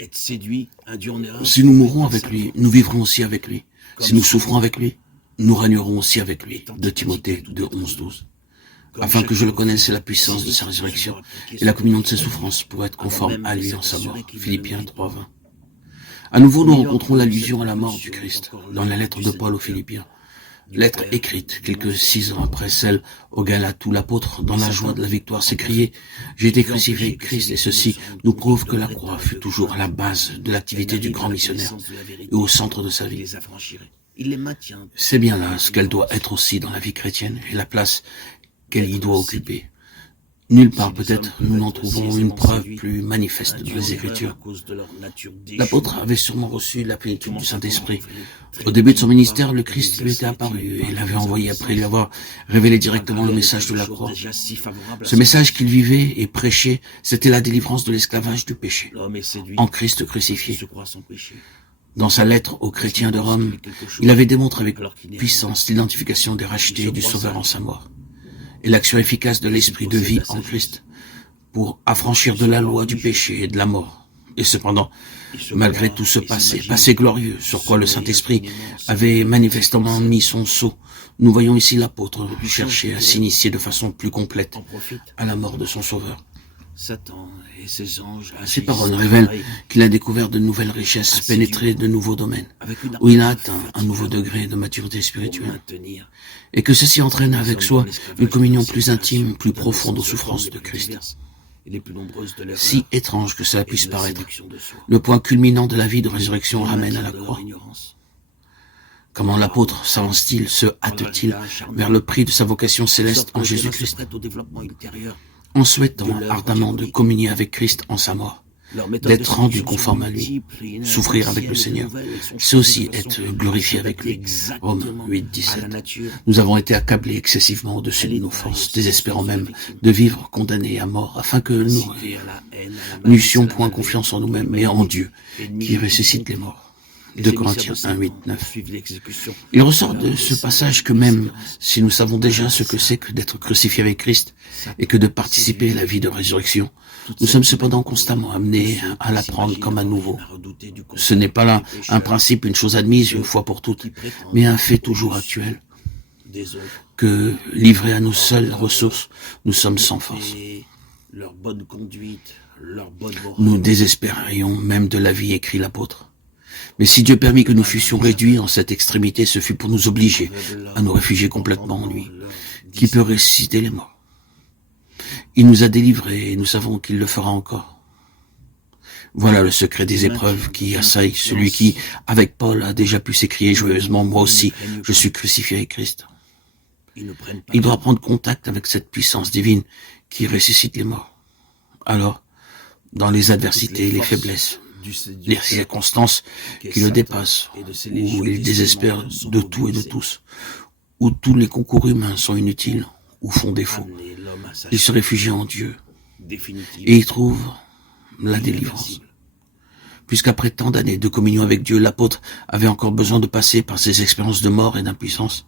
être séduit, induit en erreur. Si nous mourons avec lui, nous vivrons aussi avec lui. Si nous souffrons avec lui, nous régnerons aussi avec lui. De Timothée 2, 11-12. Afin que je le connaisse et la puissance de sa résurrection et la communion de ses souffrances pour être conforme à lui en sa mort. Philippiens 3, 20. À nouveau, nous rencontrons l'allusion à la mort du Christ dans la lettre de Paul aux Philippiens. Lettre écrite quelques 6 ans après celle aux Galates où l'apôtre, dans la joie de la victoire, s'écriait « J'ai été crucifié avec Christ » et ceci nous prouve que la croix fut toujours à la base de l'activité du grand missionnaire et au centre de sa vie. C'est bien là ce qu'elle doit être aussi dans la vie chrétienne et la place qu'elle y doit occuper. Nulle part peut-être nous n'en trouvons une preuve plus manifeste dans les Écritures. L'apôtre avait sûrement reçu la plénitude du Saint-Esprit. Au début de son ministère, le Christ lui était apparu et l'avait envoyé après lui avoir révélé directement le message de la croix. Ce message qu'il vivait et prêchait, c'était la délivrance de l'esclavage du péché, en Christ crucifié. Dans sa lettre aux chrétiens de Rome, il avait démontré avec puissance l'identification des rachetés et du Sauveur en sa mort, et l'action efficace de l'esprit de vie en Christ pour affranchir de la loi du péché et de la mort. Et cependant, malgré tout ce passé glorieux sur quoi le Saint-Esprit avait manifestement mis son sceau, nous voyons ici l'apôtre chercher à s'initier de façon plus complète à la mort de son Sauveur. Ces paroles révèlent qu'il a découvert de nouvelles richesses, pénétré de nouveaux domaines, où il a atteint un nouveau degré de maturité spirituelle, et que ceci entraîne avec soi une communion plus intime, plus profonde aux souffrances de Christ. Si étrange que cela puisse paraître, le point culminant de la vie de résurrection ramène à la croix. Comment l'apôtre s'avance-t-il, se hâte-t-il vers le prix de sa vocation céleste en Jésus-Christ, en souhaitant ardemment de communier avec Christ en sa mort, d'être rendu conforme à lui, souffrir avec le Seigneur, c'est aussi être glorifié avec lui. Romains 8, 17. Nous avons été accablés excessivement au-dessus de nos forces, désespérant même de vivre condamnés à mort, afin que nous n'eussions point confiance en nous-mêmes, mais en Dieu, qui ressuscite les morts. 2 Corinthiens 1, 8, 9. Il ressort de ce passage que même si nous savons déjà ce que c'est que d'être crucifié avec Christ et que de participer à la vie de résurrection, nous sommes cependant constamment amenés à l'apprendre comme à nouveau. Ce n'est pas là un principe, une chose admise une fois pour toutes, mais un fait toujours actuel, que, livrés à nos seules ressources, nous sommes sans force. Nous désespérions même de la vie, écrit l'apôtre. Mais si Dieu permit que nous fussions réduits en cette extrémité, ce fut pour nous obliger à nous réfugier complètement en lui, qui peut ressusciter les morts. Il nous a délivrés et nous savons qu'il le fera encore. Voilà le secret des épreuves qui assaillent celui qui, avec Paul, a déjà pu s'écrier joyeusement « Moi aussi, je suis crucifié avec Christ ». Il doit prendre contact avec cette puissance divine qui ressuscite les morts. Alors, dans les adversités, les faiblesses, les circonstances qui le dépassent, où il désespère de tout et de tous, où tous les concours humains sont inutiles ou font défaut, il se réfugie en Dieu et y trouve la délivrance. Puisqu'après tant d'années de communion avec Dieu, l'apôtre avait encore besoin de passer par ces expériences de mort et d'impuissance,